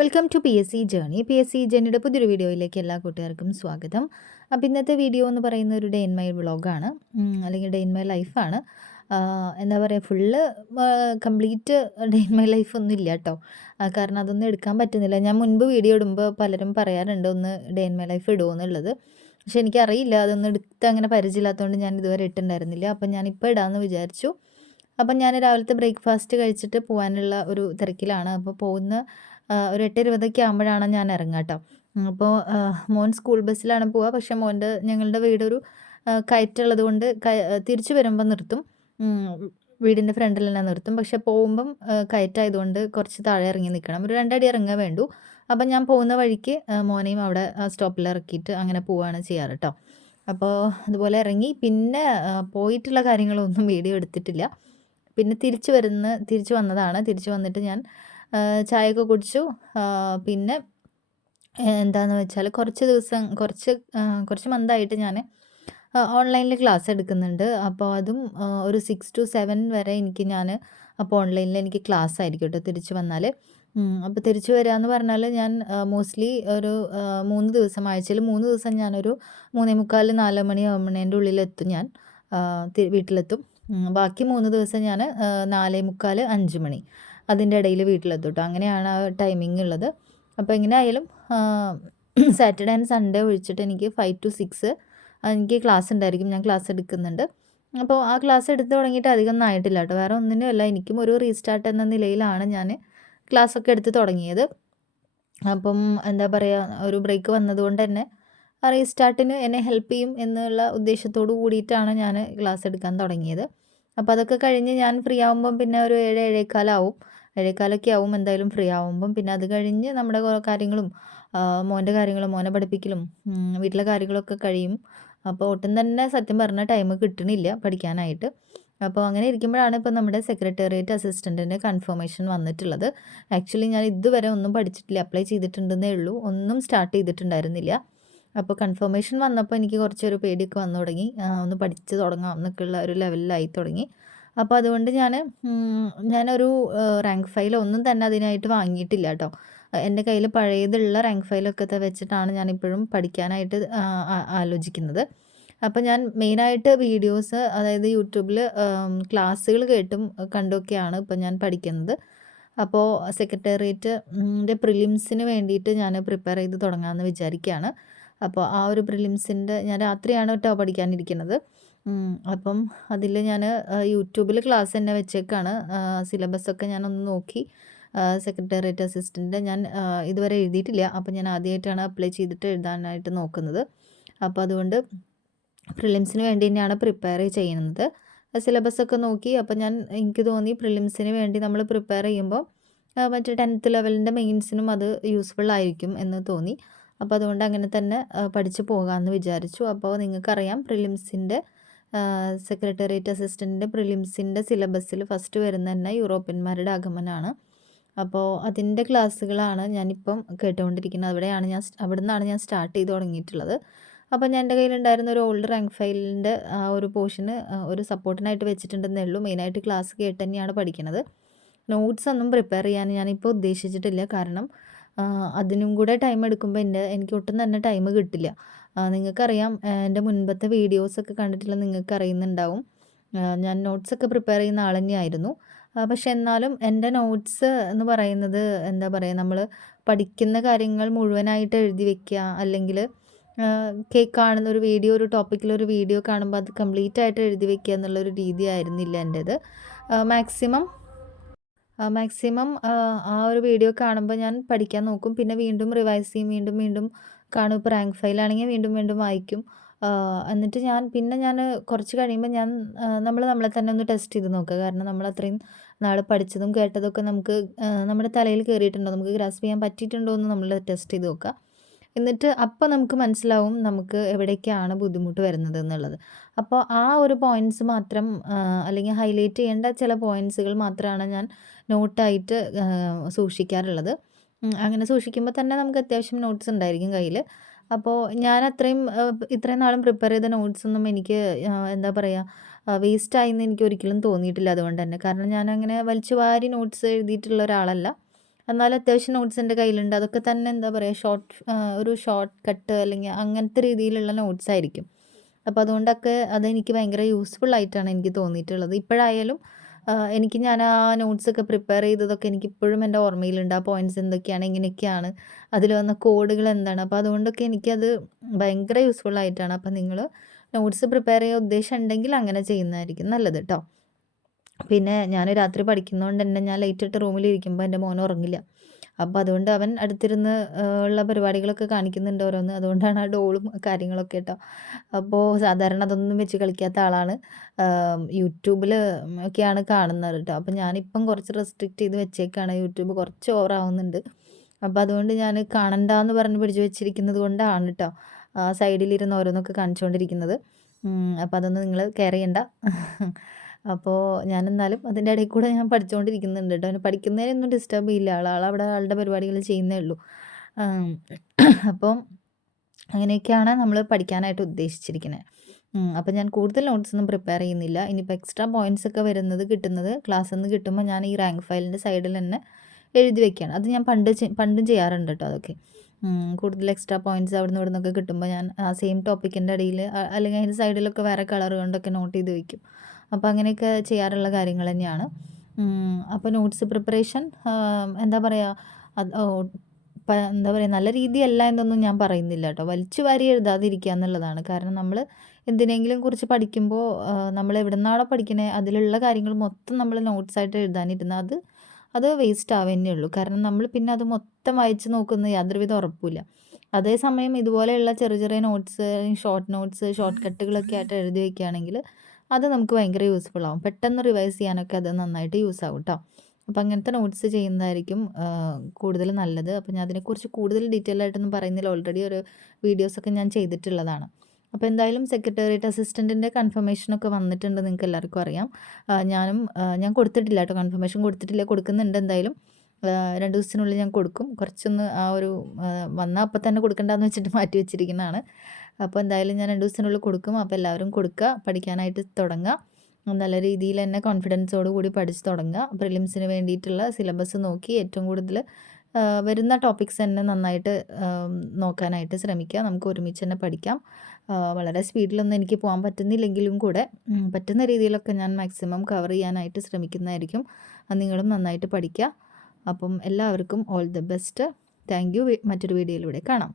Welcome to P S C ജേണിയുടെ പുതിയൊരു വീഡിയോയിലേക്ക് എല്ലാ കൂട്ടുകാർക്കും സ്വാഗതം. അപ്പോൾ ഇന്നത്തെ വീഡിയോ എന്ന് പറയുന്ന ഒരു ഡേ ഇൻ മൈ വ്ളോഗാണ്, അല്ലെങ്കിൽ ഡേ ഇൻ മൈ ലൈഫാണ്. എന്താ പറയുക, full complete day in my life ഒന്നും ഇല്ല കേട്ടോ. കാരണം അതൊന്നും എടുക്കാൻ പറ്റുന്നില്ല. ഞാൻ മുൻപ് വീഡിയോ ഇടുമ്പോൾ പലരും പറയാറുണ്ട് ഒന്ന് ഡേ ഇൻ മൈ ലൈഫ് ഇടുമോ എന്നുള്ളത്. പക്ഷെ എനിക്കറിയില്ല, അതൊന്നും എടുത്ത് അങ്ങനെ പരിചയമില്ലാത്തതുകൊണ്ട് ഞാൻ ഇതുവരെ ഇട്ടുണ്ടായിരുന്നില്ല. അപ്പം ഞാനിപ്പോൾ ഇടാമെന്ന് വിചാരിച്ചു. അപ്പം ഞാൻ രാവിലത്തെ ബ്രേക്ക്ഫാസ്റ്റ് കഴിച്ചിട്ട് പോകാനുള്ള ഒരു തിരക്കിലാണ്. അപ്പോൾ പോകുന്ന ഒരു 8:20 ആകുമ്പോഴാണ് ഞാൻ ഇറങ്ങുക കേട്ടോ. അപ്പോൾ മോൻ സ്കൂൾ ബസ്സിലാണ് പോവുക. പക്ഷേ ഞങ്ങളുടെ വീടൊരു കയറ്റുള്ളത് കൊണ്ട് തിരിച്ചു വരുമ്പോൾ നിർത്തും. വീടിൻ്റെ ഫ്രണ്ടിൽ തന്നെ നിർത്തും. പക്ഷേ പോകുമ്പം കയറ്റായതുകൊണ്ട് കുറച്ച് താഴെ ഇറങ്ങി നിൽക്കണം. ഒരു 2 അടി ഇറങ്ങുകയേ വേണ്ടൂ. അപ്പം ഞാൻ പോകുന്ന വഴിക്ക് മോനെയും അവിടെ സ്റ്റോപ്പിൽ ഇറക്കിയിട്ട് അങ്ങനെ പോവുകയാണ് ചെയ്യാറ് കേട്ടോ. അപ്പോൾ അതുപോലെ ഇറങ്ങി പിന്നെ പോയിട്ടുള്ള കാര്യങ്ങളൊന്നും വീഡിയോ എടുത്തിട്ടില്ല. പിന്നെ തിരിച്ചു വന്നതാണ്. തിരിച്ചു വന്നിട്ട് ഞാൻ ചായയൊക്കെ കുടിച്ചു. പിന്നെ എന്താണെന്ന് വെച്ചാൽ കുറച്ച് മന്തായിട്ട് ഞാൻ ഓൺലൈനിൽ ക്ലാസ് എടുക്കുന്നുണ്ട്. അപ്പോൾ അതും ഒരു 6 to 7 വരെ ഞാൻ അപ്പോൾ ഓൺലൈനിൽ എനിക്ക് ക്ലാസ് ആയിരിക്കും കേട്ടോ തിരിച്ചു വന്നാൽ. അപ്പോൾ തിരിച്ചു വരിക എന്ന് പറഞ്ഞാൽ ഞാൻ മോസ്റ്റ്ലി ഒരു 3 ദിവസം, ആഴ്ചയിൽ 3 ദിവസം ഞാനൊരു 3:45 4 മണി ആവുന്നതിൻ്റെ ഉള്ളിലെത്തും. ഞാൻ വീട്ടിലെത്തും. ബാക്കി 3 ദിവസം ഞാൻ 4:45 5 മണി അതിൻ്റെ ഇടയിൽ വീട്ടിലെത്തും കേട്ടോ. അങ്ങനെയാണ് ആ ടൈമിംഗ് ഉള്ളത്. അപ്പോൾ എങ്ങനെ ആയാലും സാറ്റർഡേ ആൻഡ് സൺഡേ ഒഴിച്ചിട്ട് എനിക്ക് 5 to 6 എനിക്ക് ക്ലാസ് ഉണ്ടായിരിക്കും. ഞാൻ ക്ലാസ് എടുക്കുന്നുണ്ട്. അപ്പോൾ ആ ക്ലാസ് എടുത്ത് തുടങ്ങിയിട്ട് അധികം ഒന്നും ആയിട്ടില്ല കേട്ടോ. വേറെ ഒന്നിനും അല്ല, എനിക്കും ഒരു റീസ്റ്റാർട്ട് എന്ന നിലയിലാണ് ഞാൻ ക്ലാസ്സൊക്കെ എടുത്ത് തുടങ്ങിയത്. അപ്പം എന്താ പറയുക, ഒരു ബ്രേക്ക് വന്നതുകൊണ്ട് തന്നെ ആ റീസ്റ്റാർട്ടിന് എന്നെ ഹെൽപ്പ് ചെയ്യും എന്നുള്ള ഉദ്ദേശത്തോടു കൂടിയിട്ടാണ് ഞാൻ ക്ലാസ് എടുക്കാൻ തുടങ്ങിയത്. അപ്പോൾ അതൊക്കെ കഴിഞ്ഞ് ഞാൻ ഫ്രീ ആവുമ്പം പിന്നെ ഒരു 7 7:15 ആവും. 7:15 ആവും എന്തായാലും ഫ്രീ ആവുമ്പം. പിന്നെ അത് കഴിഞ്ഞ് നമ്മുടെ കാര്യങ്ങളും മോൻ്റെ കാര്യങ്ങളും മോനെ പഠിപ്പിക്കലും വീട്ടിലെ കാര്യങ്ങളൊക്കെ കഴിയും. അപ്പോൾ ഒട്ടും തന്നെ സത്യം പറഞ്ഞാൽ ടൈം കിട്ടണില്ല പഠിക്കാനായിട്ട്. അപ്പോൾ അങ്ങനെ ഇരിക്കുമ്പോഴാണ് ഇപ്പോൾ നമ്മുടെ സെക്രട്ടേറിയറ്റ് അസിസ്റ്റൻറ്റിൻ്റെ കൺഫർമേഷൻ വന്നിട്ടുള്ളത്. ആക്ച്വലി ഞാൻ ഇതുവരെ ഒന്നും പഠിച്ചിട്ടില്ല, അപ്ലൈ ചെയ്തിട്ടുണ്ടെന്നേ ഉള്ളൂ, ഒന്നും സ്റ്റാർട്ട് ചെയ്തിട്ടുണ്ടായിരുന്നില്ല. അപ്പോൾ കൺഫർമേഷൻ വന്നപ്പോൾ എനിക്ക് കുറച്ചൊരു പേടിയൊക്കെ വന്നു തുടങ്ങി. ഒന്ന് പഠിച്ച് തുടങ്ങാം എന്നൊക്കെയുള്ള ഒരു ലെവലിലായി തുടങ്ങി. അപ്പോൾ അതുകൊണ്ട് ഞാനൊരു റാങ്ക് ഫയൽ ഒന്നും തന്നെ അതിനായിട്ട് വാങ്ങിയിട്ടില്ല കേട്ടോ. എൻ്റെ കയ്യിൽ പഴയതുള്ള റാങ്ക് ഫയലൊക്കെ വെച്ചിട്ടാണ് ഞാനിപ്പോഴും പഠിക്കാനായിട്ട് ആലോചിക്കുന്നത്. അപ്പോൾ ഞാൻ മെയിനായിട്ട് വീഡിയോസ്, അതായത് യൂട്യൂബിൽ ക്ലാസ്സുകൾ കേട്ടും കണ്ടുമൊക്കെയാണ് ഇപ്പോൾ ഞാൻ പഠിക്കുന്നത്. അപ്പോൾ സെക്രട്ടേറിയറ്റിൻ്റെ പ്രിലിംസിന് വേണ്ടിയിട്ട് ഞാൻ പ്രിപ്പയർ ചെയ്ത് തുടങ്ങാമെന്ന് വിചാരിക്കുകയാണ്. അപ്പോൾ ആ ഒരു പ്രിലിംസിൻ്റെ ഞാൻ രാത്രിയാണ് കേട്ടോ പഠിക്കാനിരിക്കുന്നത്. അപ്പം അതിൽ ഞാൻ യൂട്യൂബിൽ ക്ലാസ് തന്നെ വെച്ചേക്കാണ്. സിലബസൊക്കെ ഞാനൊന്ന് നോക്കി. സെക്രട്ടേറിയറ്റ് അസിസ്റ്റൻ്റ് ഞാൻ ഇതുവരെ എഴുതിയിട്ടില്ല. അപ്പോൾ ഞാൻ ആദ്യമായിട്ടാണ് അപ്ലൈ ചെയ്തിട്ട് എഴുതാനായിട്ട് നോക്കുന്നത്. അപ്പോൾ അതുകൊണ്ട് പ്രിലിംസിന് വേണ്ടി തന്നെയാണ് പ്രിപ്പയർ ചെയ്യുന്നത്. സിലബസൊക്കെ നോക്കി. അപ്പോൾ എനിക്ക് തോന്നി പ്രിലിംസിന് വേണ്ടി നമ്മൾ പ്രിപ്പയർ ചെയ്യുമ്പോൾ മറ്റേ 10th ലെവലിൻ്റെ മെയിൻസിനും അത് യൂസ്ഫുൾ ആയിരിക്കും എന്ന് തോന്നി. അപ്പോൾ അതുകൊണ്ട് അങ്ങനെ തന്നെ പഠിച്ച് പോകാമെന്ന് വിചാരിച്ചു. അപ്പോൾ നിങ്ങൾക്കറിയാം, സെക്രട്ടേറിയറ്റ് അസിസ്റ്റൻറ്റിൻ്റെ പ്രിലിംസിൻ്റെ സിലബസിൽ ഫസ്റ്റ് വരുന്ന തന്നെ യൂറോപ്യന്മാരുടെ ആഗമനമാണ്. അപ്പോൾ അതിൻ്റെ ക്ലാസ്സുകളാണ് ഞാനിപ്പം കേട്ടുകൊണ്ടിരിക്കുന്നത്. അവിടെ നിന്നാണ് ഞാൻ സ്റ്റാർട്ട് ചെയ്ത് തുടങ്ങിയിട്ടുള്ളത്. അപ്പോൾ എൻ്റെ കയ്യിലുണ്ടായിരുന്ന ഒരു ഓൾഡ് റാങ്ക് ഫയലിൻ്റെ ആ ഒരു പോർഷന് ഒരു സപ്പോർട്ടിനായിട്ട് വെച്ചിട്ടുണ്ടെന്നേ ഉള്ളൂ. മെയിനായിട്ട് ക്ലാസ് കേട്ട് തന്നെയാണ് പഠിക്കുന്നത്. നോട്ട്സ് ഒന്നും പ്രിപ്പയർ ചെയ്യാൻ ഞാനിപ്പോൾ ഉദ്ദേശിച്ചിട്ടില്ല. കാരണം അതിനും കൂടെ ടൈം എടുക്കുമ്പോൾ എനിക്ക് ഒട്ടും തന്നെ ടൈം കിട്ടില്ല. നിങ്ങൾക്കറിയാം, എൻ്റെ മുൻപത്തെ വീഡിയോസൊക്കെ കണ്ടിട്ടുള്ള നിങ്ങൾക്ക് അറിയുന്നുണ്ടാവും, ഞാൻ നോട്ട്സൊക്കെ പ്രിപ്പയർ ചെയ്യുന്ന ആൾ തന്നെയായിരുന്നു. പക്ഷെ എന്നാലും എൻ്റെ നോട്ട്സ് എന്ന് പറയുന്നത് എന്താ പറയുക, നമ്മൾ പഠിക്കുന്ന കാര്യങ്ങൾ മുഴുവനായിട്ട് എഴുതി വെക്കുക, അല്ലെങ്കിൽ കാണുന്ന ഒരു വീഡിയോ, ഒരു ടോപ്പിക്കിലൊരു വീഡിയോ കാണുമ്പോൾ അത് കംപ്ലീറ്റ് ആയിട്ട് എഴുതി വെക്കുക എന്നുള്ളൊരു രീതി ആയിരുന്നില്ല എൻ്റേത്. മാക്സിമം ആ ഒരു വീഡിയോ കാണുമ്പോൾ ഞാൻ പഠിക്കാൻ നോക്കും. പിന്നെ വീണ്ടും റിവൈസ് ചെയ്യും, വീണ്ടും വീണ്ടും കാണും. ഇപ്പോൾ റാങ്ക് ഫയലാണെങ്കിൽ വീണ്ടും വീണ്ടും വായിക്കും. എന്നിട്ട് ഞാൻ കുറച്ച് കഴിയുമ്പോൾ നമ്മളെ തന്നെ ഒന്ന് ടെസ്റ്റ് ചെയ്ത് നോക്കുക. കാരണം നമ്മൾ അത്രയും നാൾ പഠിച്ചതും കേട്ടതൊക്കെ നമുക്ക് നമ്മുടെ തലയിൽ കയറിയിട്ടുണ്ടോ, നമുക്ക് ഗ്രാസ്പ് ചെയ്യാൻ പറ്റിയിട്ടുണ്ടോ എന്ന് നമ്മൾ ടെസ്റ്റ് ചെയ്ത് നോക്കുക. എന്നിട്ട് അപ്പോൾ നമുക്ക് മനസ്സിലാവും നമുക്ക് എവിടേക്കാണ് ബുദ്ധിമുട്ട് വരുന്നത് എന്നുള്ളത്. അപ്പോൾ ആ ഒരു പോയിൻറ്റ്സ് മാത്രം, അല്ലെങ്കിൽ ഹൈലൈറ്റ് ചെയ്യേണ്ട ചില പോയിൻറ്റ്സുകൾ മാത്രമാണ് ഞാൻ നോട്ടായിട്ട് സൂക്ഷിക്കാറുള്ളത്. അങ്ങനെ സൂക്ഷിക്കുമ്പോൾ തന്നെ നമുക്ക് അത്യാവശ്യം നോട്ട്സ് ഉണ്ടായിരിക്കും കയ്യിൽ. അപ്പോൾ ഞാൻ ഇത്രയും നാളും പ്രിപ്പയർ ചെയ്ത നോട്ട്സൊന്നും എനിക്ക് എന്താ പറയുക, വേസ്റ്റായി എന്ന് എനിക്ക് ഒരിക്കലും തോന്നിയിട്ടില്ല. അതുകൊണ്ട് തന്നെ, കാരണം ഞാനങ്ങനെ വലിച്ചു വാരി നോട്ട്സ് എഴുതിയിട്ടുള്ള ഒരാളല്ല. എന്നാലും അത്യാവശ്യം നോട്ട്സ് എൻ്റെ കയ്യിലുണ്ട്. അതൊക്കെ തന്നെ എന്താ പറയുക ഒരു ഷോർട്ട് കട്ട് അല്ലെങ്കിൽ അങ്ങനത്തെ രീതിയിലുള്ള നോട്ട്സ് ആയിരിക്കും. അപ്പോൾ അതുകൊണ്ടൊക്കെ അതെനിക്ക് ഭയങ്കര യൂസ്ഫുൾ ആയിട്ടാണ് എനിക്ക് തോന്നിയിട്ടുള്ളത്. ഇപ്പോഴായാലും ഞാൻ ആ നോട്ട്സൊക്കെ പ്രിപ്പയർ ചെയ്തതൊക്കെ എനിക്കിപ്പോഴും എൻ്റെ ഓർമ്മയിലുണ്ട്. ആ പോയിൻറ്റ്സ് എന്തൊക്കെയാണ്, എങ്ങനെയൊക്കെയാണ്, അതിൽ വന്ന കോഡുകൾ എന്താണ്. അപ്പോൾ അതുകൊണ്ടൊക്കെ എനിക്കത് ഭയങ്കര യൂസ്ഫുൾ ആയിട്ടാണ്. അപ്പോൾ നിങ്ങൾ നോട്ട്സ് പ്രിപ്പയർ ചെയ്യാൻ ഉദ്ദേശം ഉണ്ടെങ്കിൽ അങ്ങനെ ചെയ്യുന്നതായിരിക്കും നല്ലത് കേട്ടോ. പിന്നെ ഞാൻ രാത്രി പഠിക്കുന്നതുകൊണ്ട് തന്നെ ഞാൻ ലൈറ്റിട്ട് റൂമിലിരിക്കുമ്പോൾ എൻ്റെ മോൻ ഉറങ്ങില്ല. അപ്പോൾ അതുകൊണ്ട് അവൻ അടുത്തിരുന്ന് ഉള്ള പരിപാടികളൊക്കെ കാണിക്കുന്നുണ്ട് ഓരോന്ന്. അതുകൊണ്ടാണ് ആ ഡോളും കാര്യങ്ങളൊക്കെ കേട്ടോ. അപ്പോൾ സാധാരണ അതൊന്നും വെച്ച് കളിക്കാത്ത ആളാണ്. യൂട്യൂബിൽ ഒക്കെയാണ് കാണുന്നത് കേട്ടോ. അപ്പോൾ ഞാനിപ്പം കുറച്ച് റെസ്ട്രിക്റ്റ് ചെയ്ത് വെച്ചേക്കാണ്. യൂട്യൂബ് കുറച്ച് ഓവറാവുന്നുണ്ട്. അപ്പോൾ അതുകൊണ്ട് ഞാൻ കാണണ്ടാന്ന് പറഞ്ഞ് പിടിച്ച് വെച്ചിരിക്കുന്നത് കൊണ്ടാണ് കേട്ടോ സൈഡിലിരുന്ന് ഓരോന്നൊക്കെ കാണിച്ചുകൊണ്ടിരിക്കുന്നത്. അപ്പോൾ അതൊന്നും നിങ്ങൾ കെയർ ചെയ്യണ്ട. അപ്പോൾ ഞാനെന്നാലും അതിൻ്റെ ഇടയിൽ കൂടെ ഞാൻ പഠിച്ചുകൊണ്ടിരിക്കുന്നുണ്ട് കേട്ടോ. അവന് പഠിക്കുന്നതിനൊന്നും ഡിസ്റ്റർബ് ചെയ്യില്ല. ആളവിടെ ആളുടെ പരിപാടികൾ ചെയ്യുന്നേ ഉള്ളൂ. അപ്പം അങ്ങനെയൊക്കെയാണ് നമ്മൾ പഠിക്കാനായിട്ട് ഉദ്ദേശിച്ചിരിക്കുന്നത്. അപ്പോൾ ഞാൻ കൂടുതൽ നോട്ട്സൊന്നും പ്രിപ്പയർ ചെയ്യുന്നില്ല. ഇനിയിപ്പോൾ എക്സ്ട്രാ പോയിൻറ്റ്സ് ഒക്കെ കിട്ടുന്നത് ക്ലാസ്സിൽ നിന്ന് കിട്ടുമ്പോൾ ഞാൻ ഈ റാങ്ക് ഫയലിൻ്റെ സൈഡിൽ തന്നെ എഴുതി വെക്കുകയാണ്. അത് ഞാൻ പണ്ടും ചെയ്യാറുണ്ട് കേട്ടോ അതൊക്കെ. കൂടുതൽ എക്സ്ട്രാ പോയിൻറ്റ്സ് അവിടുന്ന് ഇവിടുന്നൊക്കെ കിട്ടുമ്പോൾ ഞാൻ ആ സെയിം ടോപ്പിക്കിൻ്റെ ഇടയിൽ അല്ലെങ്കിൽ അതിൻ്റെ സൈഡിലൊക്കെ വേറെ കളർ കൊണ്ടൊക്കെ നോട്ട് ചെയ്ത് വെക്കും. അപ്പോൾ അങ്ങനെയൊക്കെ ചെയ്യാറുള്ള കാര്യങ്ങൾ തന്നെയാണ്. അപ്പോൾ നോട്ട്സ് പ്രിപ്പറേഷൻ എന്താ പറയുക, അത് എന്താ പറയുക, നല്ല രീതിയല്ല എന്നൊന്നും ഞാൻ പറയുന്നില്ല കേട്ടോ. വലിച്ചു വാരി എഴുതാതിരിക്കുക എന്നുള്ളതാണ്. കാരണം നമ്മൾ എന്തിനെങ്കിലും കുറിച്ച് പഠിക്കുമ്പോൾ നമ്മൾ എവിടെ നിന്നാണോ പഠിക്കുന്നത് അതിലുള്ള കാര്യങ്ങൾ മൊത്തം നമ്മൾ നോട്ട്സായിട്ട് എഴുതാനിരുന്നാൽ അത് വേസ്റ്റ് ആവുന്നേ ഉള്ളൂ. കാരണം നമ്മൾ പിന്നെ അത് മൊത്തം വായിച്ച് നോക്കുന്ന യാതൊരുവിധ ഉറപ്പില്ല. അതേസമയം ഇതുപോലെയുള്ള ചെറിയ ചെറിയ നോട്ട്സ്, ഷോർട്ട് നോട്ട്സ്, ഷോർട്ട് കട്ടുകളൊക്കെ ആയിട്ട് എഴുതി വയ്ക്കുകയാണെങ്കിൽ അത് നമുക്ക് ഭയങ്കര യൂസ്ഫുൾ ആവും. പെട്ടെന്ന് റിവൈസ് ചെയ്യാനൊക്കെ അത് നന്നായിട്ട് യൂസ് ആവും കേട്ടോ. അപ്പോൾ അങ്ങനത്തെ നോട്ട്സ് ചെയ്യുന്നതായിരിക്കും കൂടുതൽ നല്ലത്. അപ്പോൾ ഞാൻ അതിനെക്കുറിച്ച് കൂടുതൽ ഡീറ്റെയിൽ ആയിട്ടൊന്നും പറയുന്നില്ല. ഓൾറെഡി ഒരു വീഡിയോസൊക്കെ ഞാൻ ചെയ്തിട്ടുള്ളതാണ്. അപ്പോൾ എന്തായാലും സെക്രട്ടേറിയറ്റ് അസിസ്റ്റൻറ്റിൻ്റെ കൺഫർമേഷനൊക്കെ വന്നിട്ടുണ്ട്, നിങ്ങൾക്ക് എല്ലാവർക്കും അറിയാം. ഞാൻ കൊടുത്തിട്ടില്ല കേട്ടോ, കൺഫർമേഷൻ കൊടുത്തിട്ടില്ല. കൊടുക്കുന്നുണ്ട് എന്തായാലും. 2 ദിവസത്തിനുള്ളിൽ ഞാൻ കൊടുക്കും. കുറച്ചൊന്ന് ആ ഒരു വന്നാൽ അപ്പം തന്നെ കൊടുക്കണ്ടെന്ന് വെച്ചിട്ട് മാറ്റി വെച്ചിരിക്കുന്നതാണ്. അപ്പോൾ എന്തായാലും ഞാൻ 2 ദിവസത്തിനുള്ളിൽ കൊടുക്കും. അപ്പോൾ എല്ലാവരും കൊടുക്കുക, പഠിക്കാനായിട്ട് തുടങ്ങുക. നല്ല രീതിയിൽ തന്നെ കോൺഫിഡൻസോട് കൂടി പഠിച്ച് തുടങ്ങുക. പ്രിലിംസിന് വേണ്ടിയിട്ടുള്ള സിലബസ് നോക്കി ഏറ്റവും കൂടുതൽ വരുന്ന ടോപ്പിക്സ് തന്നെ നന്നായിട്ട് നോക്കാനായിട്ട് ശ്രമിക്കുക. നമുക്ക് ഒരുമിച്ച് തന്നെ പഠിക്കാം. വളരെ സ്പീഡിലൊന്നും എനിക്ക് പോകാൻ പറ്റുന്നില്ലെങ്കിലും കൂടെ പറ്റുന്ന രീതിയിലൊക്കെ ഞാൻ മാക്സിമം കവർ ചെയ്യാനായിട്ട് ശ്രമിക്കുന്നതായിരിക്കും. നിങ്ങളും നന്നായിട്ട് പഠിക്കുക. അപ്പം എല്ലാവർക്കും all the best. Thank you. മറ്റൊരു വീഡിയോയിലൂടെ കാണാം.